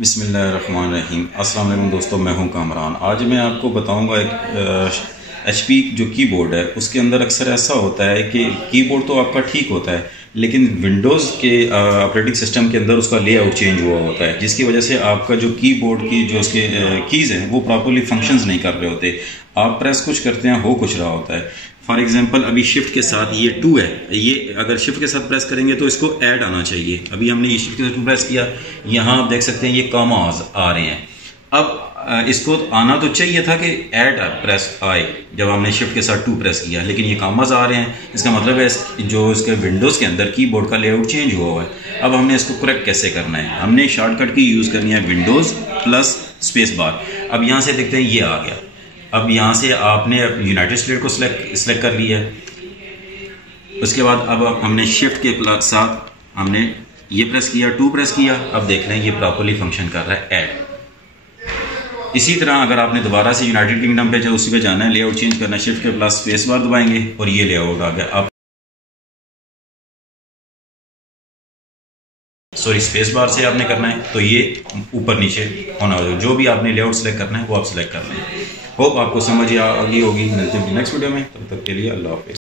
बिस्मिल्लाहिर्रहमानिर्रहीम। अस्सलाम वालेकुम दोस्तों, मैं हूं कामरान। आज मैं आपको बताऊंगा एक HP जो कीबोर्ड है उसके अंदर अक्सर ऐसा होता है कि कीबोर्ड तो आपका ठीक होता है, लेकिन विंडोज़ के ऑपरेटिंग सिस्टम के अंदर उसका लेआउट चेंज हुआ होता है, जिसकी वजह से आपका जो कीबोर्ड की जो उसके कीज़ हैं वो प्रॉपर्ली फंक्शंस नहीं कर रहे होते। आप प्रेस कुछ करते हैं, हो कुछ रहा होता है। फॉर एग्जांपल अभी शिफ्ट के साथ ये 2 है, ये अगर शिफ्ट के साथ प्रेस करेंगे तो इसको ऐड आना चाहिए। अभी हमने ये शिफ्ट के साथ 2 प्रेस किया, यहाँ आप देख सकते हैं ये कॉमास आ रहे हैं। अब इसको आना तो चाहिए था कि ऐड प्रेस आए जब हमने शिफ्ट के साथ 2 प्रेस किया, लेकिन ये कॉमास आ रहे हैं। इसका मतलब है जो इसके विंडोज़ के अंदर कीबोर्ड का लेआउट चेंज हुआ है। अब हमने इसको करेक्ट कैसे करना है? हमने शॉर्टकट की यूज़ करनी है, विंडोज़ प्लस स्पेस बार। अब यहाँ से देखते हैं ये आ गया। अब यहाँ से आपने यूनाइटेड स्टेट को सिलेक्ट कर लिया है। उसके बाद अब हमने शिफ्ट के साथ हमने ये प्रेस किया, 2 प्रेस किया। अब देख रहे हैं ये प्रॉपर्ली फंक्शन कर रहा है, ऐड। इसी तरह अगर आपने दोबारा से यूनाइटेड किंगडम पे जो उसी पे जाना है, लेआउट चेंज करना है, शिफ्ट के प्लस स्पेस बार दबाएंगे और ये लेआउट आ गया। अब स्पेस बार से आपने करना है तो ये ऊपर नीचे होना होगा। जो भी आपने लेआउट सेलेक्ट करना है वो आप सेलेक्ट कर लें। होप आपको समझ आ गई होगी। मिलते हैं नेक्स्ट वीडियो में, तब तक के लिए अल्लाह हाफिज़।